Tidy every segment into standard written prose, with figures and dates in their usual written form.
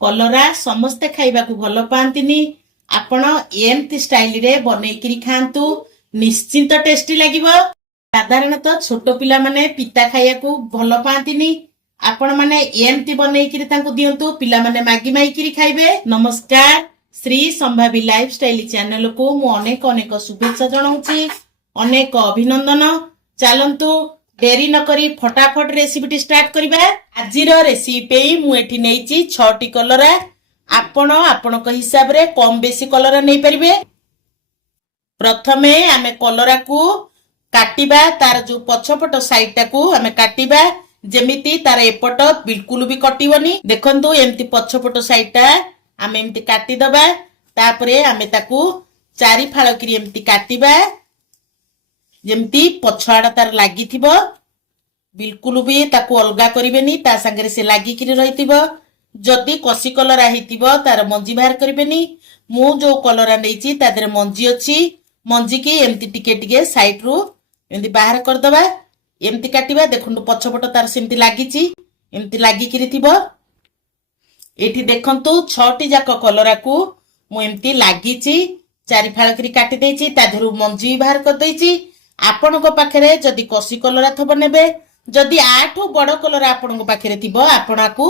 कलरा समस्ते खाइबा को भल पांतिनी आपण एमती स्टाइल रे बनेइकिरी खांतु निश्चिंत टेस्टी लागिबो। साधारणतः छोट पिला माने पिता खाइया को भल पांतिनी आपण माने एमती बनेइकिरी तांको दियंतु पिला माने मागी माइकिरी खाइबे। नमस्कार, श्री संभावी लाइफस्टाइल चैनल को मु अनेक अनेक शुभेच्छा जणाउची, अनेक अभिनंदन। चलंतु देरी न करी फटाफट रेसिपी स्टार्ट करिबा। आजिर रेसिपी मु एठी नेइची 6टी कलरा। आपण आपनक हिसाब रे कम बेसी कलरा नै परिबे। प्रथमे आमे कलरा को काटिबा, तार जो पछपट साइड टा को आमे काटिबा जेमिति तार एपट बिल्कुल भी कटिवनी। देखंतु एमति पछपट साइड टा आमे एमति काटी दबा। तापरे आमे ताकू चारि फाळ करी एमति काटिबा जेमती पछाड़ तार लागी थिबो, बिल्कुल भी ताकू अलगा करिबेनी, ता संगे से लागी किरी रहिथिबो। जदी कसी कलरा हिथिबो तार मंजी बाहर करिबेनी। मु जो कलरा नेची ता देरे मंजी अछि, मंजी की एमती टिके टिके साइड रु एमती बाहर कर दबा। एमती काटिबा। देखंतु पछपट तार सेमती लागिची, एमती लागी किरी थिबो। एठी देखंतु 6टी जाक कलरा को मु एमती लागिची चारि फाळ करी काटी देइची, ता देरु मंजी बाहर कर देइची। आपनक पाखरे जदी कसी कलरा थब नेबे, जदी आठो बड़ कलरा आपनक पाखरे थिबो आपनाकू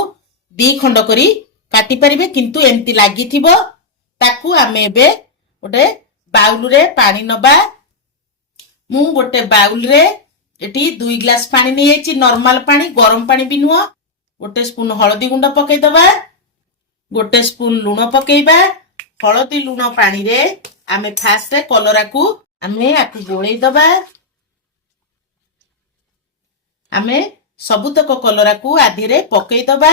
2 खंड करी काटी परिबे। किंतु एमती लागी थिबो ताकू आमे एबे गोटे बाउल रे पानी नबा। मु गोटे बाउल रे एठी 2 ग्लास पानी नै आइची, नॉर्मल पानी, गरम पानी भी नुह। गोटे स्पून हळदी गुंड पकै दबा, गोटे स्पून लूण पकैबा। हळदी लूण पानी रे आमे फास्ट कलरा को आमे आकु गोळै दबा। आमे सबुतक कलरा को आधि रे पकै दबा।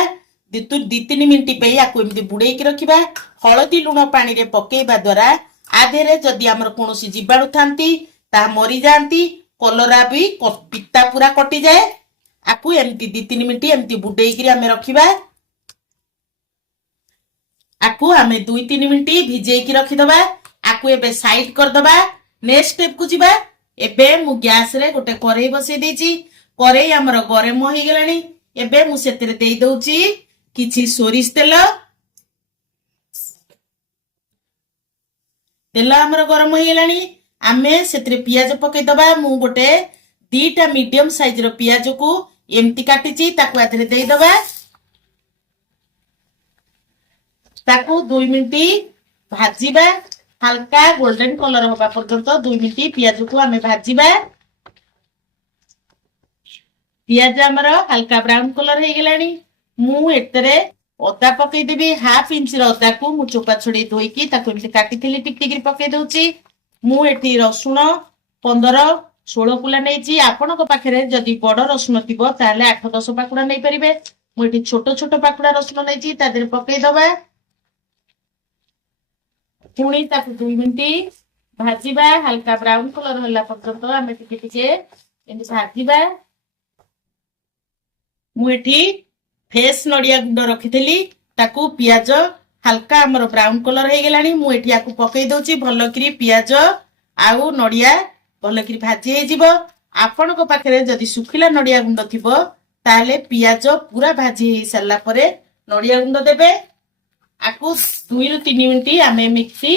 2-3 मिनिट पे आकु एमती बुड़ै की रखिबा। हळदी लूण पानी रे पकैबा द्वारा आधे रे जदी हमर कोनोसी जीवाणु थांती ता मरि जांती, कलरा भी पिता पूरा कटि जाए। आकु एमती 2-3 मिनिट एमती बुड़ै की आमे रखिबा। आकु आमे 2-3 मिनिट भिजै की रखि दबा। आकु एबे साइड कर दबा। नेक्स्ट स्टेप को जिबा। एबे मु गैस रे गोटे कढ़ई बसै देची। कढ़ई हमर गरम हो गलानी। एबे मु सेतरे देई दउची किछि सोरिष तेल। तेल हमर गरम हो गलानी। आमे सेतरे पियाज पकै दबा। मु गोटे 2टा मीडियम साइज रो पियाज को एमती काटिची, ताकू आधरे देई दबा। ताकू 2 मिनिट भाजीबा। हल्का गोल्डन कलर होबा पर्यंत 2 मिनिट पियाज को आमे भाजीबा। पियाज हमर हल्का ब्राउन कलर हे गेलानी। मु एतरे अदा पकै देबी। 1/2 इंच रो अदा को मु चोपा छडे धोई की ताकू एमती काटी थिली टिक टिक पकै दउची। मु एठी रसुण 15-16 कुला नेची। आपनक पाखरे जदी बड़ रसुण थिबो ताले 8-10 पाकुडा नै परिबे। मु एठी छोट छोट पाकुडा रसुण नेची, ता देर पकै दबा। पुणी ताकू 2 मिनिट भाजीबा। हल्का ब्राउन कलर होला पर्यंत आमे टिके टिके एमती भाजीबा। मु एठी फ्रेश नडिया गुंड रखिथिली, ताकू पियाज हल्का हमर ब्राउन कलर हे गेलानी। मु एठी आकू पकै दउची। भलो करी पियाज आउ नडिया भलो करी भाजी हे जिवो। आपनक पाखरे जदी सुखिला नडिया गुंड थिबो ताले पियाज पूरा भाजी हे सरला परे नडिया गुंड देबे। आकु 2-3 मिनिट आमे मिक्सी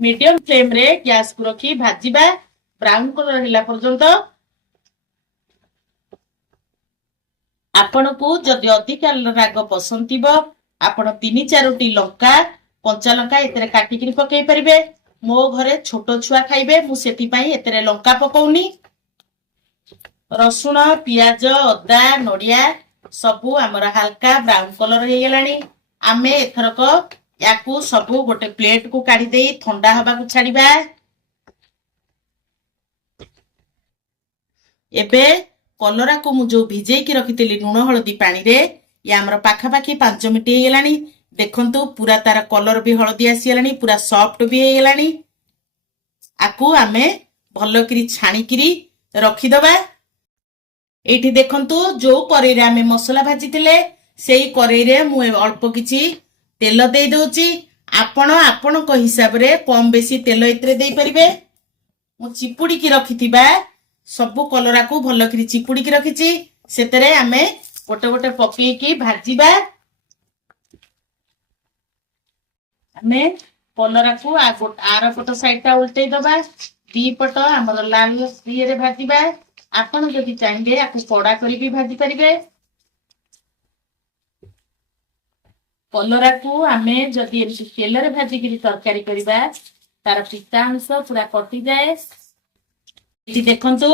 मीडियम फ्लेम रे गैस को रखी भाजीबा ब्राउन कलर हिला पर्यंत। आपण को जदि अधिक राग पसंद थिबो आपण 3-4टी लंका कंचा लंका एतरे काटी किरी पकै परिबे। मो घरे छोट छुआ खाइबे, मु सेति पई एतरे लंका पकौनी। रसुण, पियाज, अदा, नडिया सबु हमर हल्का ब्राउन कलर हे गेलानी। आमे एथरक याकू सबु गोटे प्लेट को काढी देई ठंडा हबा को छाड़ीबा। एबे कलरा को मु जो भिजै की रखितली लूण हळदी पानी रे, या हमर पाखा पाखी 5 मिनिट हे गेलानी। देखंतु पूरा तार कलर भी हळदी आसी गेलानी, पूरा सॉफ्ट भी हे गेलानी। आकू आमे भलो करी छाणी करी रखि दबा। एठी देखंतु जो कढ़ई रे आमे मसला भाजीतिले सेई कढ़ई रे मु अल्प किछि तेल देई दउची। आपण आपनक हिसाब रे कम बेसी तेल एतरे देई परिबे। मु चिपुडी की रखिथिबा सबु कलरा को भलो करी चिपुडी की रखिछि। सेतरे आमे गोटे गोटे पकई की भाजीबा। ଆମେ କଲରାକୁ ଆର ପଟ ସାଇଡଟା ଉଲ୍ଟେଇ ଦବା। ଦି ପଟ ଆମର ଲାଲ ଇଏରେ ଭାଜିବା। ଆପଣ ଯଦି ଚାହିଁବେ ଆକୁ କଡା କରି ବି ଭାଜି ପାରିବେ। କଲରାକୁ ଆମେ ଯଦି ଏମିତି ତେଲରେ ଭାଜିକିରି ତରକାରୀ କରିବା ତାର ପିତା ଅଂଶ ପୁରା କଟିଯାଏ। ଏଠି ଦେଖନ୍ତୁ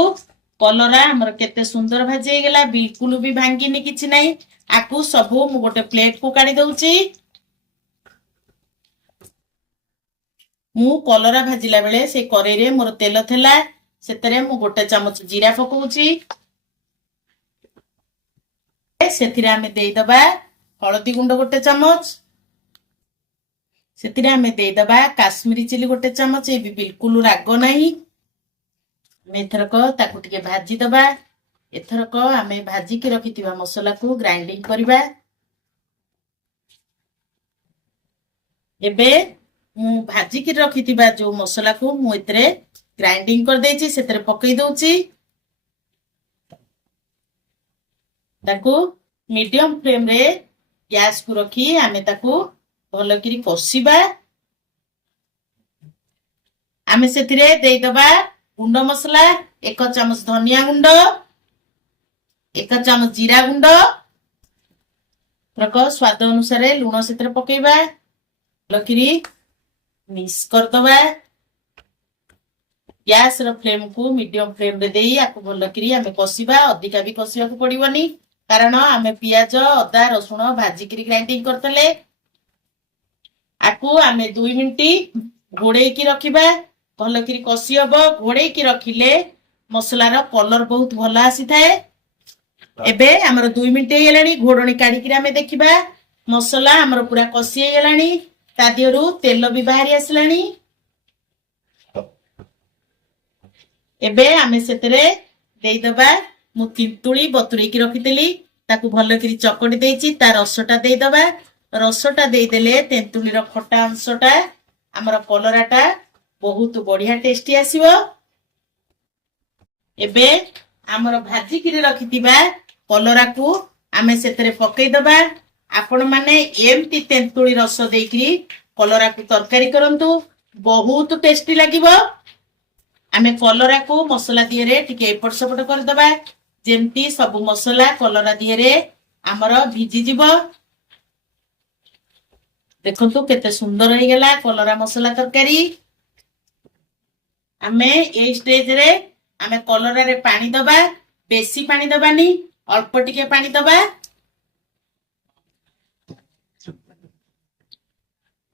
କଲରା ଆମର କେତେ ସୁନ୍ଦର ଭାଜି ହେଇଗଲା, ବିଲକୁଲ ବି ଭାଙ୍ଗିନି କିଛି ନାହିଁ। ଆକୁ ସବୁ ମୁଁ ଗୋଟେ ପ୍ଲେଟକୁ କାଢି ଦଉଛି। ମୁଁ କଲରା ଭାଜିଲା ବେଳେ ସେ କରେଇରେ ମୋର ତେଲ ଥିଲା, ସେଥିରେ ମୁଁ ଗୋଟେ ଚାମଚ ଜିରା ପକଉଛି। ସେଥିରେ ଆମେ ଦେଇଦବା ହଳଦୀ ଗୁଣ୍ଡ ଗୋଟେ ଚାମଚ। ସେଥିରେ ଆମେ ଦେଇଦବା କାଶ୍ମୀରୀ ଚିଲି ଗୋଟେ ଚାମଚ। ଏ ବିଲକୁଲ ରାଗ ନାହିଁ। ଆମେ ଏଥରକ ତାକୁ ଟିକେ ଭାଜିଦବା। ଏଥରକ ଆମେ ଭାଜିକି ରଖିଥିବା ମସଲାକୁ ଗ୍ରାଇଣ୍ଡିଙ୍ଗ କରିବା। ଏବେ ମୁଁ ଭାଜିକି ରଖିଥିବା ଯୋଉ ମସଲାକୁ ମୁଁ ଏଥିରେ ଗ୍ରାଇଣ୍ଡିଙ୍ଗ କରିଦେଇଛି, ସେଥିରେ ପକେଇ ଦଉଛି। ତାକୁ ମିଡିୟମ ଫ୍ଲେମରେ ଗ୍ୟାସକୁ ରଖି ଆମେ ତାକୁ ଭଲକିରି କଷିବା। ଆମେ ସେଥିରେ ଦେଇଦବା ଗୁଣ୍ଡ ମସଲା, 1 ଚାମଚ ଧନିଆ ଗୁଣ୍ଡ, 1 ଚାମଚ ଜିରା ଗୁଣ୍ଡ, ସ୍ୱାଦ ଅନୁସାରେ ଲୁଣ ସେଥିରେ ପକେଇବା। ଭଲକିରି ମିକ୍ସ କରିଦବା। ଗ୍ୟାସ ର ଫ୍ଲେମ କୁ ମିଡିୟମ ଫ୍ଲେମ ରେ ଦେଇ ଆକୁ ଭଲକିରି ଆମେ କଷିବା। ଅଧିକା ବି କଷିବାକୁ ପଡିବନି, କାରଣ ଆମେ ପିଆଜ ଅଦା ରସୁଣ ଭାଜିକିରି ଗ୍ରାଇଣ୍ଡିଙ୍ଗ କରିଥିଲେ। ଆକୁ ଆମେ 2 ମିନିଟ ଘୋଡେଇକି ରଖିବା। ଭଲକିରି କଷି ହବ। ଘୋଡେଇକି ରଖିଲେ ମସଲାର କଲର ବହୁତ ଭଲ ଆସିଥାଏ। ଏବେ ଆମର 2 ମିନିଟ ହେଇଗଲାଣି। ଘୋଡଣି କାଢିକିରି ଆମେ ଦେଖିବା ମସଲା ଆମର ପୁରା କଷି ହେଇଗଲାଣି। ତା ଦେହରୁ ତେଲ ବି ବାହାରି ଆସିଲାଣି। ଏବେ ଆମେ ସେଥିରେ ଦେଇଦବା ମୁଁ ତିନ୍ତୁଳି ବତୁରେଇକି ରଖିଥିଲି, ତାକୁ ଭଲକିରି ଚକଟି ଦେଇଛି। ତା ରସଟା ଦେଇଦବା। ରସଟା ଦେଇଦେଲେ ତେନ୍ତୁଳିର ଖଟା ଅଂଶଟା ଆମର କଲରାଟା ବହୁତ ବଢିଆ ଟେଷ୍ଟି ଆସିବ। ଏବେ ଆମର ଭାଜିକିରି ରଖିଥିବା କଲରାକୁ ଆମେ ସେଥିରେ ପକେଇଦବା। ଆପଣ ମାନେ ଏମିତି ତେନ୍ତୁଳି ରସ ଦେଇକିରି କଲରାକୁ ତରକାରୀ କରନ୍ତୁ, ବହୁତ ଟେଷ୍ଟି ଲାଗିବ। ଆମେ କଲରାକୁ ମସଲା ଦିହରେ ଟିକେ ଏପଟ ସେପଟ କରିଦବା, ଯେମିତି ସବୁ ମସଲା କଲରା ଦିହରେ ଆମର ଭିଜିଯିବ। ଦେଖନ୍ତୁ କେତେ ସୁନ୍ଦର ହେଇଗଲା କଲରା ମସଲା ତରକାରୀ। ଆମେ ଏଇ ଷ୍ଟେଜରେ ଆମେ କଲରାରେ ପାଣି ଦବା। ବେଶୀ ପାଣି ଦବାନି, ଅଳ୍ପ ଟିକେ ପାଣି ଦବା।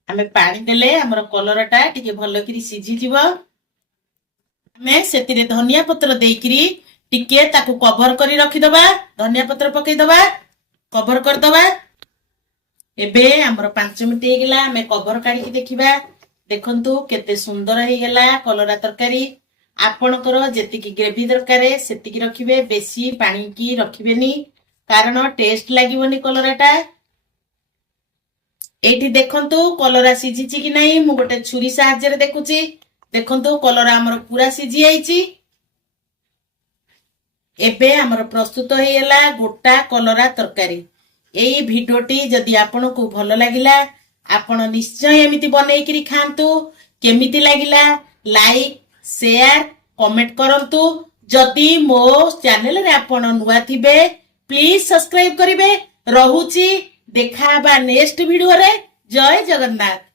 ଆମେ ପାଣି ଦେଲେ ଆମର କଲରାଟା ଟିକେ ଭଲକିରି ସିଝିଯିବ। ଆମେ ସେଥିରେ ଧନିଆ ପତ୍ର ଦେଇକିରି ଟିକେ ତାକୁ କଭର କରି ରଖିଦବା। ଧନିଆ ପତ୍ର ପକେଇଦବା, କଭର କରିଦବା। ଏବେ ଆମର 5 ମିନିଟ ହେଇଗଲା। ଆମେ କଭର କାଢିକି ଦେଖିବା। ଦେଖନ୍ତୁ କେତେ ସୁନ୍ଦର ହେଇଗଲା କଲରା ତରକାରୀ। ଆପଣଙ୍କର ଯେତିକି ଗ୍ରେଭି ଦରକାର ସେତିକି ରଖିବେ, ବେଶୀ ପାଣି କି ରଖିବେନି, କାରଣ ଟେଷ୍ଟ ଲାଗିବନି କଲରାଟା। ଏଇଠି ଦେଖନ୍ତୁ କଲରା ସିଝିଛି କି ନାହିଁ, ମୁଁ ଗୋଟେ ଛୁରୀ ସାହାଯ୍ୟରେ ଦେଖୁଛି। ଦେଖନ୍ତୁ କଲରା ଆମର ପୁରା ସିଝି ଯାଇଛି। ଏବେ ଆମର ପ୍ରସ୍ତୁତ ହେଇଗଲା ଗୋଟା କଲରା ତରକାରୀ। ଏଇ ଭିଡିଓଟି ଯଦି ଆପଣଙ୍କୁ ଭଲ ଲାଗିଲା, ଆପଣ ନିଶ୍ଚୟ ଏମିତି ବନେଇକିରି ଖାଆନ୍ତୁ। କେମିତି ଲାଗିଲା ଲାଇକ୍ ସେୟାର କମେଣ୍ଟ କରନ୍ତୁ। ଯଦି ମୋ ଚ୍ୟାନେଲରେ ଆପଣ ନୂଆ ଥିବେ ପ୍ଲିଜ ସବସ୍କ୍ରାଇବ କରିବେ। ରହୁଛି, ଦେଖାହେବା ନେକ୍ସଟ ଭିଡିଓରେ। ଜୟ ଜଗନ୍ନାଥ।